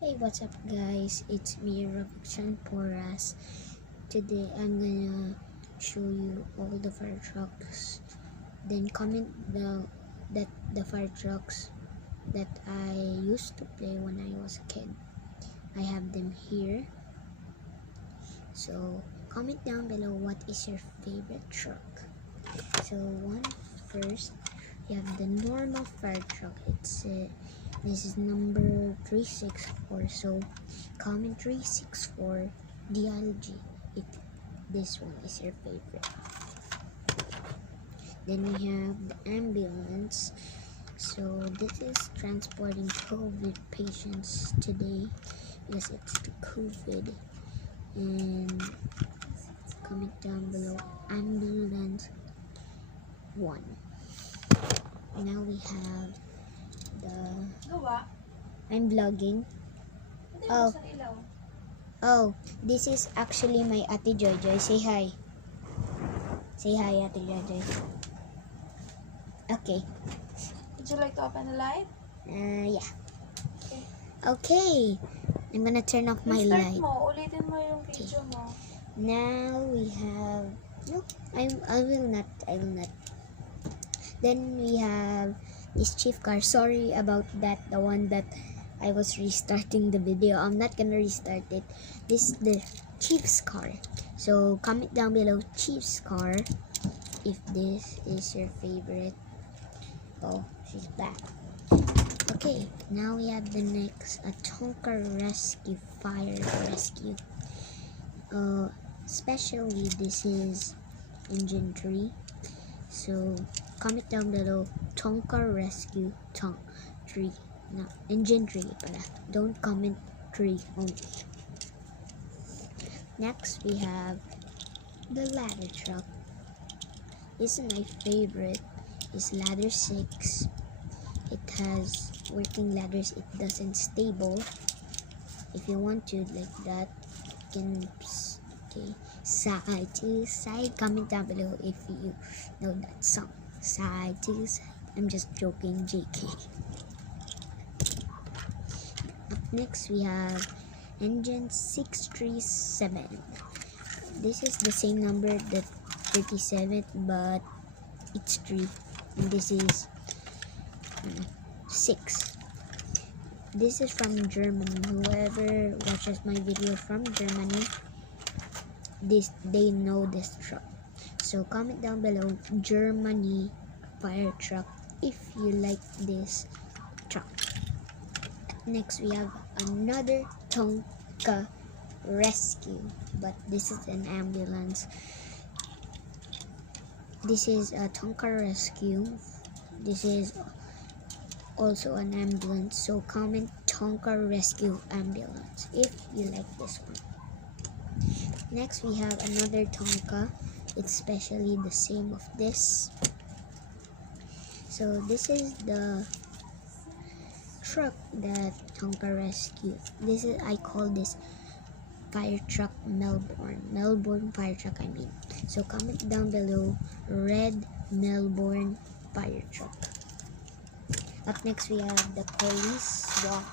Hey, what's up, guys? It's me, Robinson Porras. Today, I'm gonna show you all the fire trucks. Then comment the fire trucks that I used to play when I was a kid. I have them here. So comment down below what is your favorite truck. So first, you have the normal fire truck. This is number 364. So comment 364 DLG if this one is your favorite. Then we have the ambulance. So this is transporting COVID patients today because it's the COVID. And comment down below ambulance 1. Now we have I'm vlogging. Oh, this is actually my Ate Joy. Say hi. Say hi, Ate Joy. Okay. Would you like to open the light? Yeah. Okay. I'm gonna turn off my light. Ulitin mo yung video mo. Now we have I will not. Then we have this chief car. Sorry about that, the one that I was restarting the video. I'm not gonna restart it. This is the chief's car. So comment down below chief's car if this is your favorite. Oh, she's back. Okay, now we have the next, a Tonka Rescue Fire Rescue. Especially this is engine 3. So comment down below Tonka Rescue 3. No, engine 3 pala. Don't comment 3 only. Next we have the ladder truck. This is my favorite. It's ladder 6. It has working ladders. It doesn't stable. If you want to like that, you can side to side. Comment down below if you know that song. Side to side. I'm just joking, JK. Up next we have engine 637. This is the same number that 37, but it's 3. And this is 6. This is from Germany. Whoever watches my video from Germany, they know this truck. So comment down below Germany fire truck if you like this truck. Next we have another Tonka Rescue, but this is an ambulance. This is a Tonka Rescue. This is also an ambulance. So comment Tonka Rescue ambulance if you like this one. Next we have another Tonka. It's especially the same of this. So this is the truck that Tonka Rescue. I call this fire truck Melbourne fire truck, I mean. So comment down below red Melbourne fire truck. Up next we have the police walk,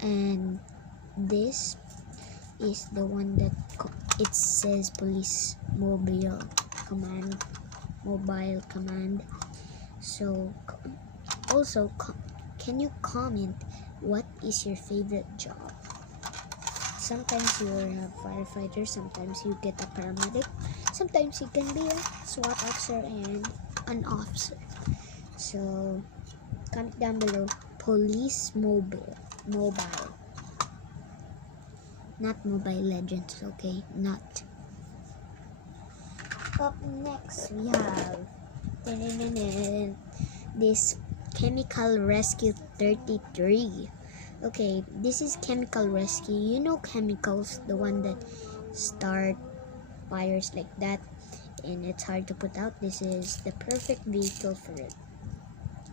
and this is the one that it says police mobile command. So also can you comment what is your favorite job? Sometimes you're a firefighter, sometimes you get a paramedic, sometimes you can be a SWAT officer and an officer. So comment down below police mobile, not Mobile Legends, okay? Not. Up next we have this Chemical Rescue 33. Okay, this is Chemical Rescue. You know chemicals, the one that start fires like that, and it's hard to put out. This is the perfect vehicle for it.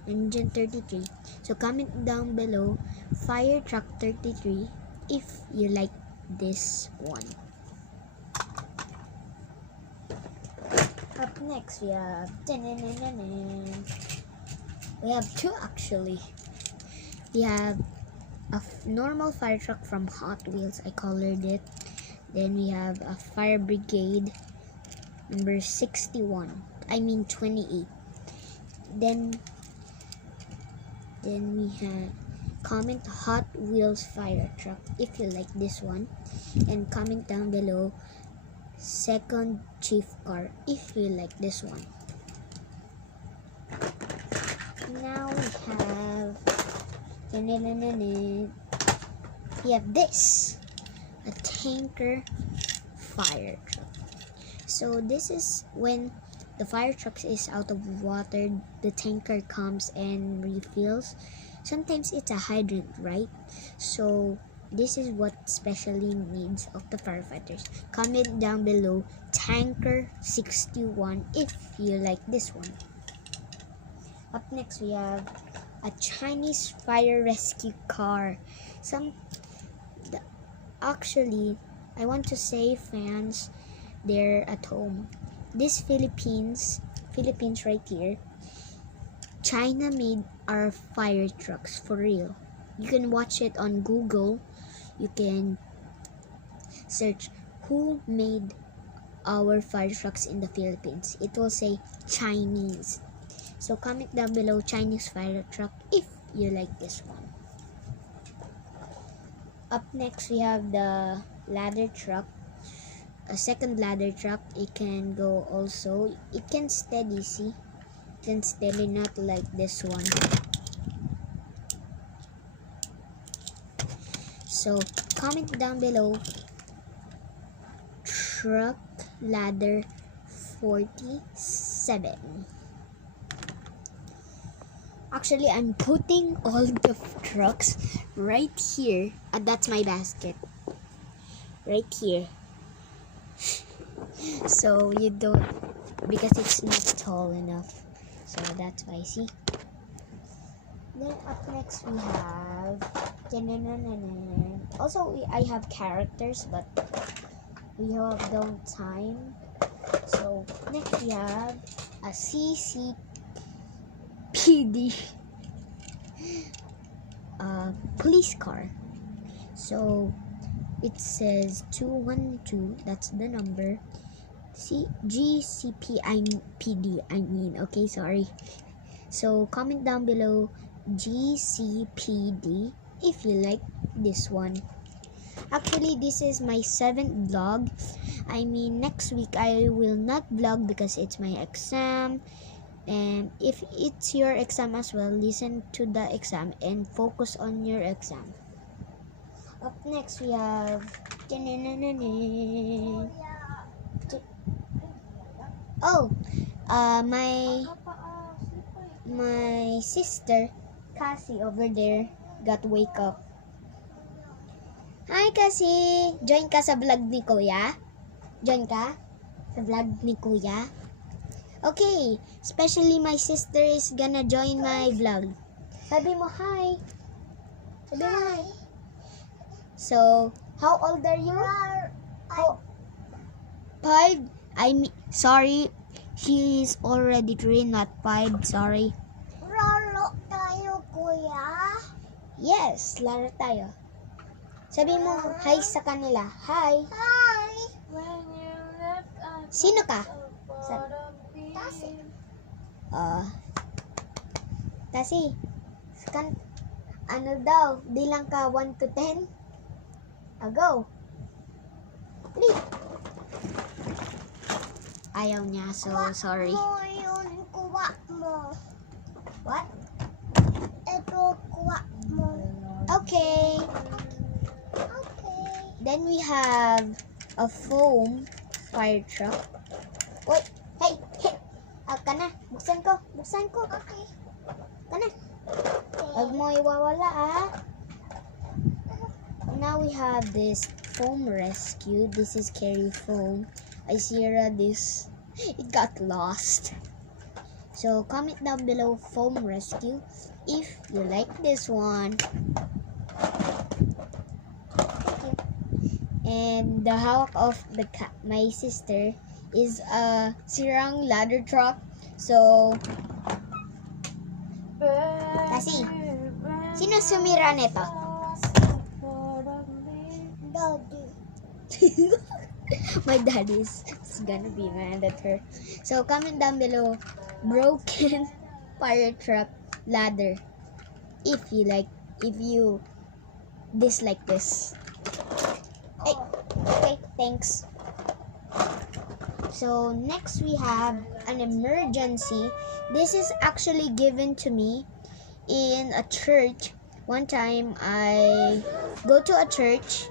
Engine 33. So comment down below Fire Truck 33 if you like this one. Up next we have 2 actually. We have a normal fire truck from Hot Wheels. I colored it. Then we have a fire brigade number 61. I mean 28. Then we have comment Hot Wheels fire truck if you like this one, and comment down below second chief car if you like this one. Now we have this, a tanker fire truck. So this is when the fire truck is out of water, the tanker comes and refills. Sometimes it's a hydrant, right? So this is what specially needs of the firefighters. Comment down below tanker 61 if you like this one. Up next we have a Chinese fire rescue car. Actually, I want to say fans, they're at home. This Philippines right here, China made our fire trucks for real. You can watch it on Google. You can search who made our fire trucks in the Philippines. It will say Chinese. So comment down below Chinese fire truck if you like this one. Up next we have the ladder truck. A second ladder truck. It can go also. It can steady, see? It can steady, not like this one. So comment down below truck ladder 47. Actually, I'm putting all the trucks right here. That's my basket. Right here. So you don't, because it's not tall enough. So that's why, see? Then up next we have, also I have characters, but we have no time. So next we have a CCPD police car. So it says 212, that's the number. GCPD, I mean, okay, sorry. So comment down below GCPD if you like this one. Actually, this is my 7th vlog. I mean, next week I will not vlog because it's my exam. And if it's your exam as well, listen to the exam and focus on your exam. Up next we have my sister Cassie over there got wake up. Hi Cassie! Join ka sa vlog ni Kuya? Join ka sa vlog ni Kuya? Okay, especially my sister is gonna join my vlog. Sabi mo hi. Sabi mo hi. So, how old are you? 5? Sorry, she is already 3, not 5. Sorry. Laro tayo, kuya. Yes, laro tayo. Sabi mo hi sa kanila. Hi. Hi. When you left us Sino ka? Tasi. Tasi. Ano daw? Bilang ka 1 to 10? Go. 3. Ayaw niya, so sorry. Mo yun, kuha mo. What? Ito, kuha mo. Okay. Okay. Then we have a foam fire truck. Wait, hey. Kana, buksan ko. Okay. Kana. Huwag mo iwawala, Now we have this foam rescue. This is Carry Foam. I see this. It got lost. So comment down below foam rescue if you like this one. Okay. And the hawak of my sister is a sirang ladder truck. So Kasi. Sino sumira nito? Daddy. My dad is gonna be mad at her. So comment down below broken fire truck ladder if you dislike this. Hey, okay, thanks. So next we have an emergency. This is actually given to me in a church. One time I go to a church,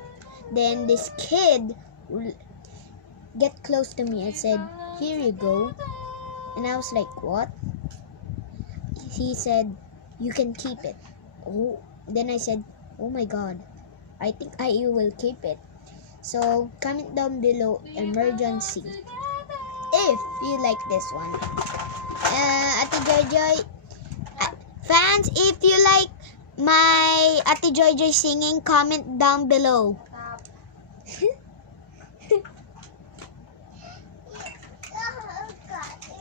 then this kid get close to me and said, "Here you go." And I was like, "What?" He said, "You can keep it." Oh, then I said, "Oh my god, I think I will keep it." So comment down below emergency if you like this one. Ate Joy, fans, if you like my Ate Joy singing, comment down below.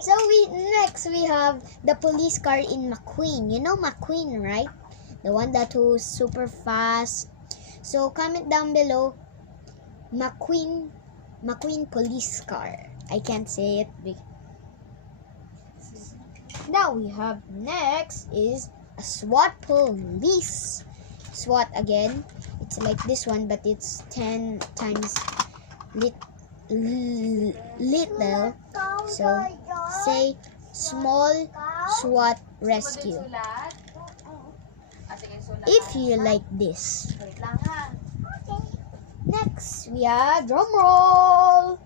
So next we have the police car in McQueen. You know McQueen, right? The one that was super fast. So comment down below McQueen police car. I can't say it. Now we have next is a SWAT police. SWAT again. It's like this one, but it's 10 times little. So say small SWAT rescue. If you like this. Next we have drum roll.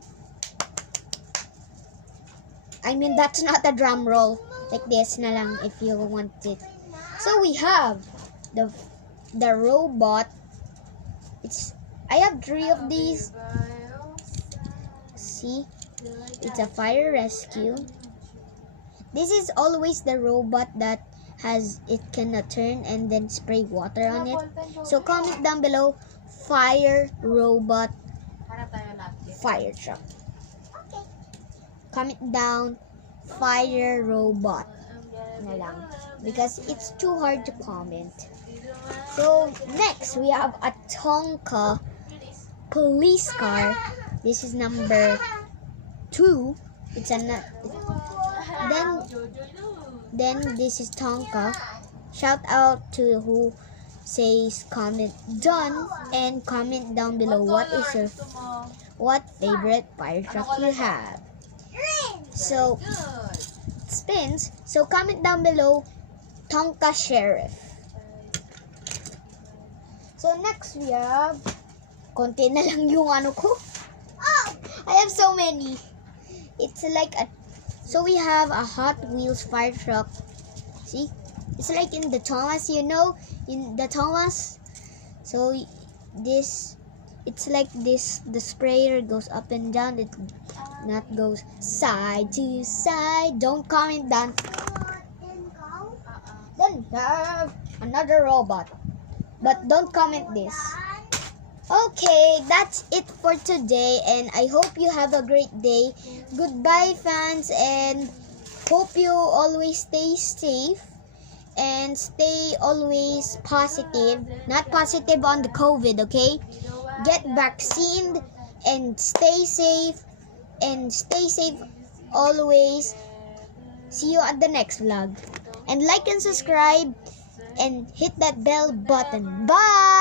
I mean, that's not a drum roll. Like this na lang if you want it. So we have the robot. I have 3 of these. See? It's a fire rescue. This is always the robot that it cannot turn and then spray water on it. So comment down below fire robot fire truck. Comment down fire robot na lang because it's too hard to comment. So next we have a Tonka police car. This is number 2. It's then this is Tonka. Shout out to who says comment done and comment down below what favorite fire truck you have. So spins. So comment down below Tonka Sheriff. So next we have konti na lang yung ano ko. I have so many. It's like so we have a Hot Wheels fire truck. See? It's like in the Thomas, you know, in the Thomas. So it's like this, the sprayer goes up and down, it not goes side to side. Don't comment down. Then we have another robot, but don't comment this. Okay, that's it for today, and I hope you have a great day. Goodbye, fans, and hope you always stay safe and stay always positive. Not positive on the COVID, okay? Get vaccinated and stay safe always. See you at the next vlog. And like and subscribe and hit that bell button. Bye!